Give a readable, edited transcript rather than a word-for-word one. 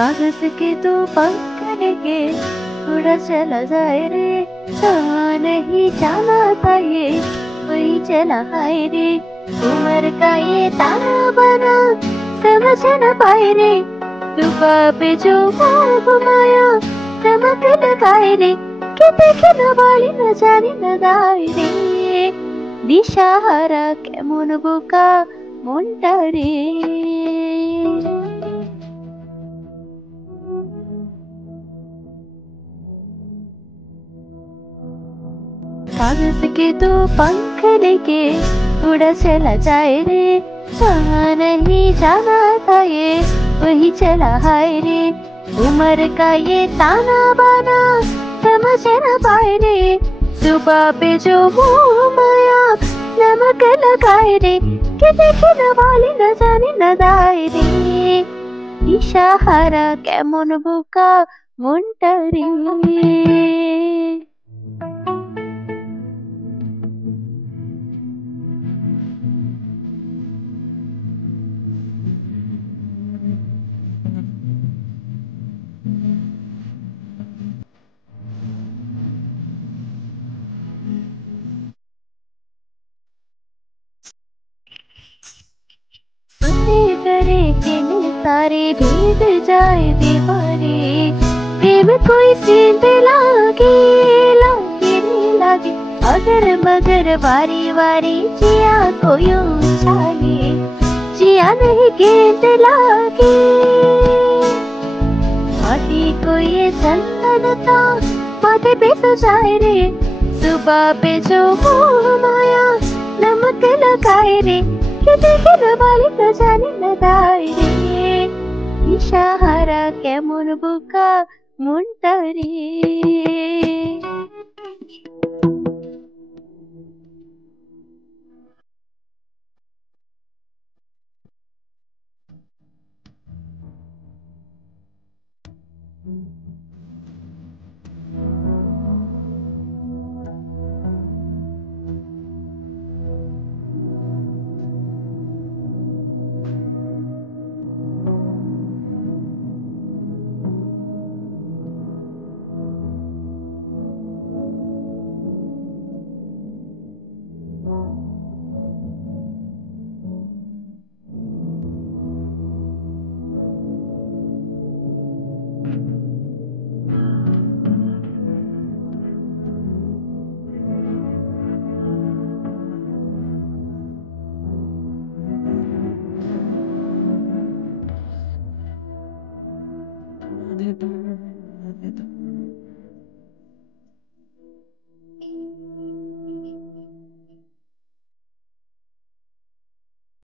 कागज के तो पंख लेके उड़ा चला जाए रे, जहाँ नहीं जाना था ये वही चला हाय रे। उम्र का ये ताना बना समझ न पाए रे, सुबह पे जो मुँह घुमाया चमक लगाए रे, कि देखे न बाली न जाने न दाए रे, दिशाहारा केमन बोका মনটা রে। कागज के तो पंख लेके उड़ा चला जाए रे, जहाँ नहीं जाना था ये वही चला हाय रे। उम्र का ये ताना बाना समझ न पाए रे, सुबह पे जो मुँह माया नमक लगाए रे, कि देखे न वाली न जाने न दाए रे, दिशाहारा केमन बोका মনটা রে। करे के सारे भीग जाए दीवारे, प्रेम कोई सीध लागे लागे रे लागे, अगर मगर वारी वारी जिया को यूं छागे, जिया नहीं गेंद लागे। माटी को ये चंदनता माथे पे सजाए रे, सुबह पे जो मोह माया नमक लगाए रे, कि देखे न वाली न जाने न दाए रे, दिशाहारा কেমন বোকা মনটা রে।